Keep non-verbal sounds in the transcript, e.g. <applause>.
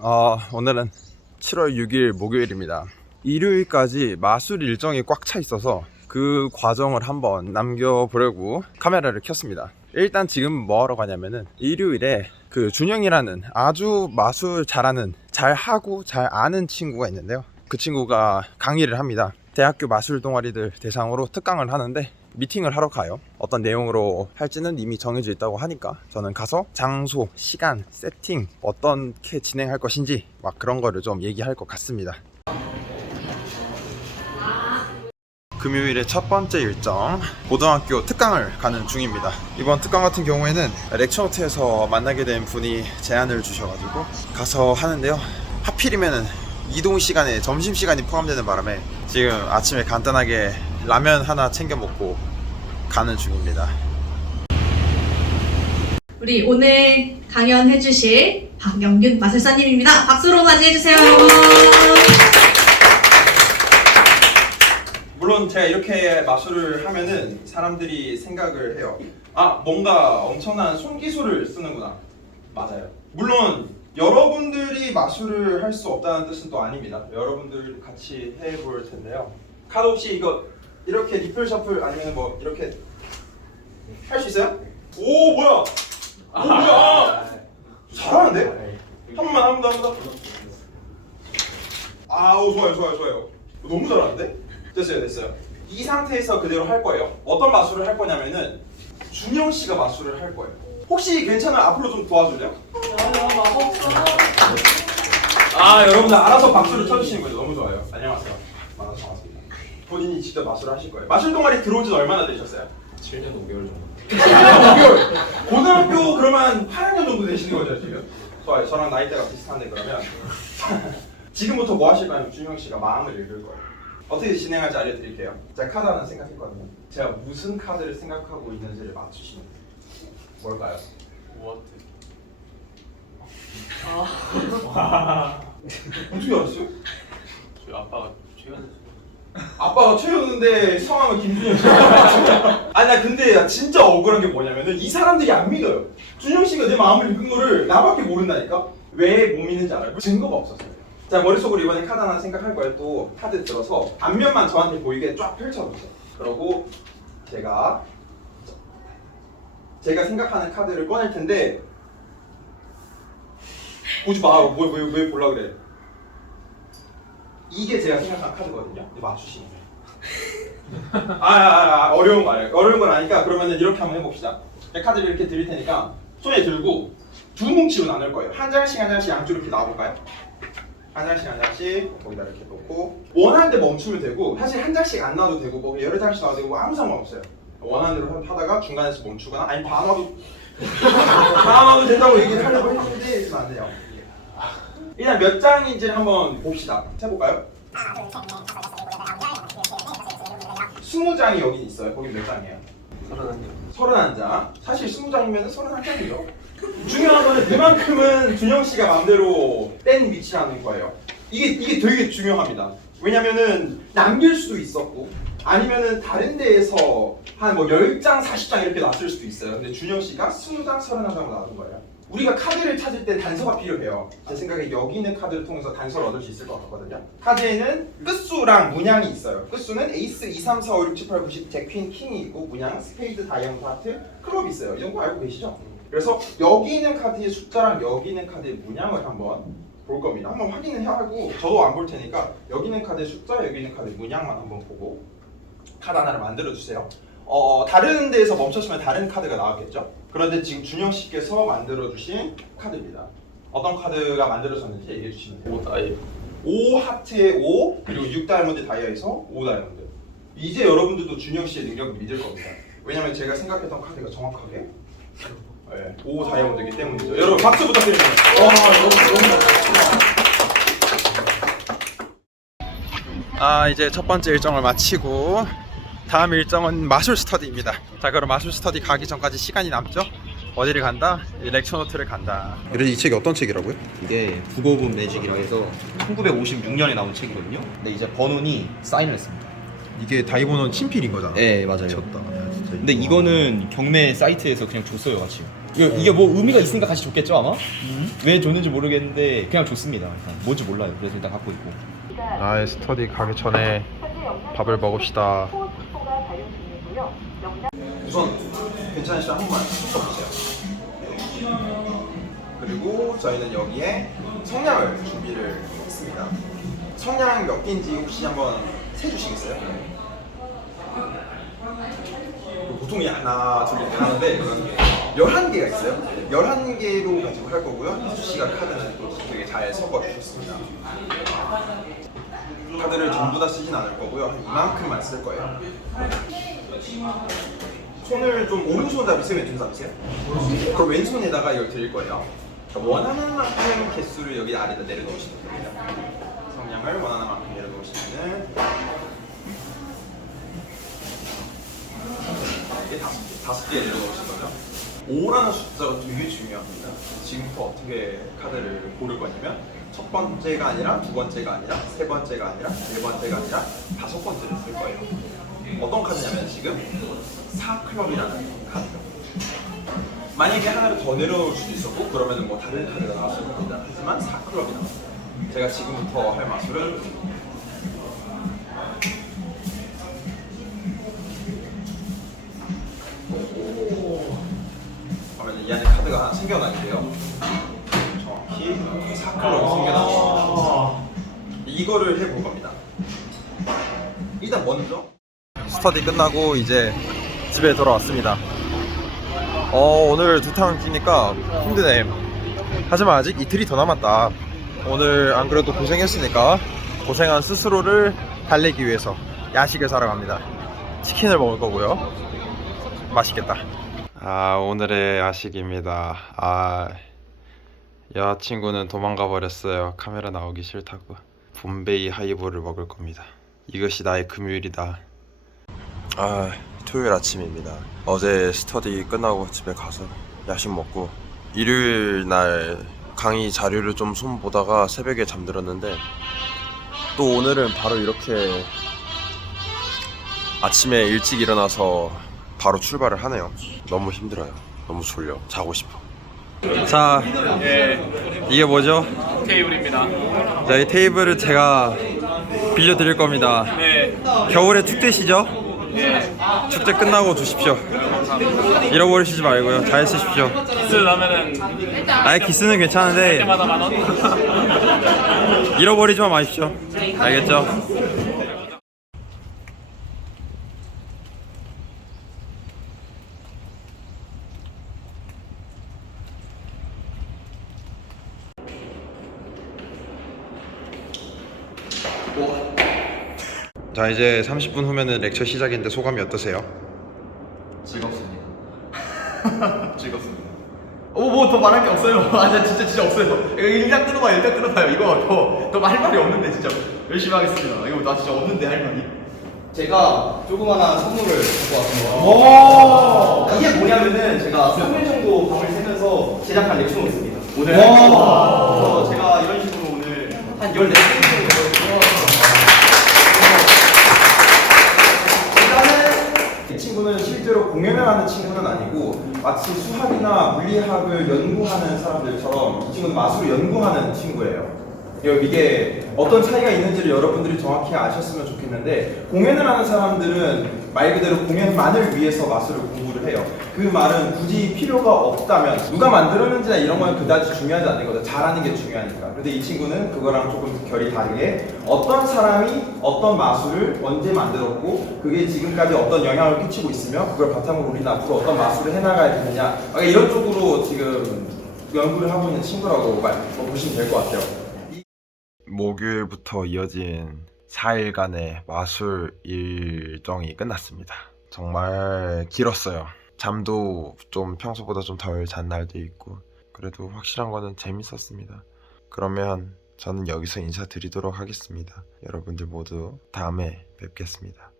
어, 오늘은 7월 6일 목요일입니다. 일요일까지 마술 일정이 꽉 차 있어서 그 과정을 한번 남겨보려고 카메라를 켰습니다. 일단 지금 뭐 하러 가냐면은 일요일에 그 준영이라는 아주 마술 잘하는 잘 하고 잘 아는 친구가 있는데요. 그 친구가 강의를 합니다. 대학교 마술 동아리들 대상으로 특강을 하는데 미팅을 하러 가요. 어떤 내용으로 할지는 이미 정해져 있다고 하니까 저는 가서 장소, 시간, 세팅, 어떻게 진행할 것인지 막 그런 거를 좀 얘기할 것 같습니다. 금요일의 첫 번째 일정 고등학교 특강을 가는 중입니다 이번 특강 같은 경우에는 렉처노트에서 만나게 된 분이 제안을 주셔가지고 가서 하는데요 하필이면은 이동 시간에 점심 시간이 포함되는 바람에 지금 아침에 간단하게 라면 하나 챙겨 먹고 가는 중입니다 우리 오늘 강연해 주실 박영균 마술사님입니다. 박수로 맞이해 주세요, 여러분. 물론 제가 이렇게 마술을 하면은 사람들이 생각을 해요. 아, 뭔가 엄청난 손기술을 쓰는구나. 맞아요. 물론 여러분들이 마술을 할 수 없다는 뜻은 또 아닙니다. 여러분들 같이 해볼 텐데요. 카드 혹시 이거 이렇게 리플 셔플 아니면 뭐 이렇게 할 수 있어요? 오 뭐야? 오 뭐야? 잘하는데? 한 번만 한번더한번 더. 아우 좋아요 좋아요 좋아요. 너무 잘하는데? 됐어요 됐어요. 이 상태에서 그대로 할 거예요. 어떤 마술을 할 거냐면은 준영 씨가 마술을 할 거예요. 혹시 괜찮아요? 앞으로 좀 도와줄래요? 아 여러분들 알아서 박수를 쳐주시는 거죠. 너무 좋아요. 안녕하세요. 만나서 반갑습니다. 본인이 직접 마술을 하실 거예요. 마술 동아리 들어온 지는 얼마나 되셨어요? 7년 5개월 정도. 5개월. 고등학교 그러면 8학년 정도 되시는 거죠 지금? 좋아요. 저랑 나이대가 비슷한데 그러면 <laughs> 지금부터 뭐 하실 거냐면 준영 씨가 마음을 읽을 거예요. 어떻게 진행할지 알려드릴게요. 제가 카드 하나 생각했거든요. 제가 무슨 카드를 생각하고 있는지를 맞추시면 돼요. 뭘까요? 워트. 어떻게 알았어요? 저희 아빠가 최근에 아빠가 최현우인데 성함은 김준영 씨. 아니 나 근데 나 진짜 억울한 게 뭐냐면은 이 사람들이 안 믿어요. 준영 씨가 내 마음을 읽은 거를 나밖에 모른다니까. 왜 못 믿는지 알아요? 증거가 없었어요. 자 머릿속으로 이번에 카드 하나 생각할 거예요. 또 카드 들어서 앞면만 저한테 보이게 쫙 펼쳐보세요. 그러고 제가 제가 생각하는 카드를 꺼낼 텐데 보지 마. 뭐왜 왜, 왜 보려 그래? 이게 제가 생각한 카드거든요. 이거 맞추시면 돼요. 아, 아, 아, 어려운 거 아니에요. 어려운 건 아니까 그러면은 이렇게 한번 해봅시다. 카드를 이렇게 드릴 테니까 손에 들고 두 뭉치로 나눌 거예요. 한 장씩 한 장씩 양쪽으로 이렇게 놔볼까요? 한 장씩 한 장씩 거기다 이렇게 놓고 원하는 데 멈추면 되고 사실 한 장씩 안 놔도 되고 뭐 여러 장씩 놔도 되고 아무 상관없어요. 원하는 대로 하다가 중간에서 멈추거나 아니 다 놔도 다 놔도 된다고 얘기를 하려고 했는데 그러면 안 돼요. 일단 몇 장인지 한번 봅시다. 해볼까요? 스무 장이 여기 있어요. 거기 몇 장이에요? 서른한 개. 서른한 장. 사실 스무 장이면 서른한 장이죠. 중요한 거는 그만큼은 준영 씨가 마음대로 뺀 위치라는 거예요. 이게 이게 되게 중요합니다. 왜냐면은 남길 수도 있었고 아니면은 다른 데에서 한 뭐 10장, 40장 이렇게 놨을 수도 있어요. 근데 준영 씨가 20장, 31장으로 놔둔 거예요. 우리가 카드를 찾을 때 단서가 필요해요. 제 생각에 여기 있는 카드를 통해서 단서를 얻을 수 있을 것 같거든요. 카드에는 끝수랑 문양이 있어요. 끝수는 에이스 2, 3, 4, 5, 6, 7, 8, 9, 10, 잭, 퀸, 킹이 있고 문양, 스페이드, 다이아몬드, 하트, 클럽이 있어요. 이런 거 알고 계시죠? 그래서 여기 있는 카드의 숫자랑 여기 있는 카드의 문양을 한번 볼 겁니다. 한번 확인을 하고 저도 안 볼 테니까 여기 있는 카드의 숫자, 여기 있는 카드의 문양만 한번 보고 카드 하나를 만들어 주세요. 어, 다른 데에서 멈췄으면 다른 카드가 나왔겠죠? 그런데 지금 준영 씨께서 만들어 주신 카드입니다. 어떤 카드가 만들어졌는지 얘기해 주시면 돼요. 오 나이. 5 하트에 5 그리고 6 다이아몬드 다이아에서 5 다이아몬드. 이제 여러분들도 준영 씨의 능력을 믿을 겁니다. 왜냐면 제가 생각했던 카드가 정확하게 네, 5 다이아몬드이기 때문이죠. 여러분 박수 부탁드립니다. 와, 너무 너무 아 이제 첫 번째 일정을 마치고 다음 일정은 마술 스터디입니다. 자 그럼 마술 스터디 가기 전까지 시간이 남죠? 어디를 간다? 이 렉처 노트를 간다. 그래서 이 책이 어떤 책이라고요? 이게 북 오브 매직이라 해서 1956년에 나온 책이거든요. 근데 이제 번훈이 사인을 했습니다. 이게 다이보는 친필인 거잖아. 네, 맞아요. 미쳤다. 야, 진짜 근데 이거. 이거는 경매 사이트에서 그냥 줬어요, 같이. 이거, 이게 뭐 의미가 있으니까 같이 줬겠죠 아마? 왜 줬는지 모르겠는데 그냥 줬습니다. 일단 뭔지 몰라요. 그래서 일단 갖고 있고. 나의 스터디 가기 전에 밥을 먹읍시다. 우선 괜찮으시면 한 번만 섞어보세요. 그리고 저희는 여기에 성냥을 준비를 했습니다. 성냥 몇 개인지 혹시 한번 세주시겠어요? 보통 하나, 둘 이렇게 하는데 11개가 있어요. 11개로 가지고 할 거고요. 희수 씨가 카드는 또 되게 잘 섞어주셨습니다. 카드를 전부 다 쓰진 않을 거고요. 한 이만큼만 쓸 거예요. 손을 좀 오른손 잡이세요? 왼손 잡이세요? 그럼 왼손에다가 이걸 드릴 거예요. 그러니까 원하는 만큼 개수를 여기 아래다 내려놓으시면 됩니다. 성냥을 원하는 만큼 내려놓으시면은 이게 다섯 개, 다섯 개 내려놓으신 거죠. 5라는 숫자가 되게 중요합니다. 지금부터 어떻게 카드를 고를 거냐면 첫 번째가 아니라 두 번째가 아니라 세 번째가 아니라 네 번째가 아니라 다섯 번째를 쓸 거예요. 어떤 카드냐면 지금 사클럽이라는 카드요. 만약에 하나를 더 내려놓을 수도 있었고 그러면 뭐 다른 카드가 나왔을 겁니다. 하지만 사클럽이 나왔어요. 제가 지금부터 할 마술은 스터디 끝나고 이제 집에 돌아왔습니다. 어 오늘 두탕 뛰니까 힘드네. 하지만 아직 이틀이 더 남았다. 오늘 안 그래도 고생했으니까 고생한 스스로를 달래기 위해서 야식을 사러 갑니다. 치킨을 먹을 거고요. 맛있겠다. 아 오늘의 야식입니다. 아 여자친구는 도망가 버렸어요. 카메라 나오기 싫다고. 봄베이 하이볼을 먹을 겁니다. 이것이 나의 금요일이다. 아 토요일 아침입니다. 어제 스터디 끝나고 집에 가서 야식 먹고 일요일 날 강의 자료를 좀 손 보다가 새벽에 잠들었는데 또 오늘은 바로 이렇게 아침에 일찍 일어나서 바로 출발을 하네요. 너무 힘들어요. 너무 졸려. 자고 싶어. 자, 이게 뭐죠? 테이블입니다. 자, 이 테이블을 제가 빌려드릴 겁니다. 네. 겨울에 축제시죠? 축제 끝나고 주십시오. 잃어버리시지 말고요. 잘 쓰십시오. 키스 나면은 아예 기스는 괜찮은데 때마다 만 원. 잃어버리지만 마십시오. 알겠죠? 자 이제 30분 후면은 렉처 시작인데 소감이 어떠세요? 즐겁습니다. <laughs> 즐겁습니다. 오 뭐 더 말할 게 없어요. <laughs> 아 진짜 진짜, 진짜 없어요. 이거 일단 끊어봐요. 일단 끊어봐요. 이거 더더할 말이 없는데 진짜 열심히 하겠습니다. 이거 나 진짜 없는데 할 말이. 제가 조그마한 선물을 갖고 왔습니다. 이게 뭐냐면은 제가 3일 정도 밤을 새면서 제작한 렉처노트입니다. 오늘 그래서 제가 이런 식으로 오늘 한 14개 정도 수학이나 물리학을 연구하는 사람들처럼 이 친구는 마술을 연구하는 친구예요. 이게 어떤 차이가 있는지를 여러분들이 정확히 아셨으면 좋겠는데 공연을 하는 사람들은 말 그대로 공연만을 위해서 마술을 공부를 해요. 그 말은 굳이 필요가 없다면 누가 만들었는지나 이런 건 그다지 중요하지 않는 거죠. 잘하는 게 중요하니까. 근데 이 친구는 그거랑 조금 결이 다르게 어떤 사람이 어떤 마술을 언제 만들었고 그게 지금까지 어떤 영향을 끼치고 있으며 그걸 바탕으로 우리는 앞으로 어떤 마술을 해나가야 되느냐 아, 이런 쪽으로 지금 연구를 하고 있는 친구라고 말, 뭐 보시면 될 것 같아요. 목요일부터 이어진 4일간의 마술 일정이 끝났습니다. 정말 길었어요. 잠도 좀 평소보다 좀 덜 잔 날도 있고 그래도 확실한 거는 재밌었습니다. 그러면 저는 여기서 인사드리도록 하겠습니다. 여러분들 모두 다음에 뵙겠습니다.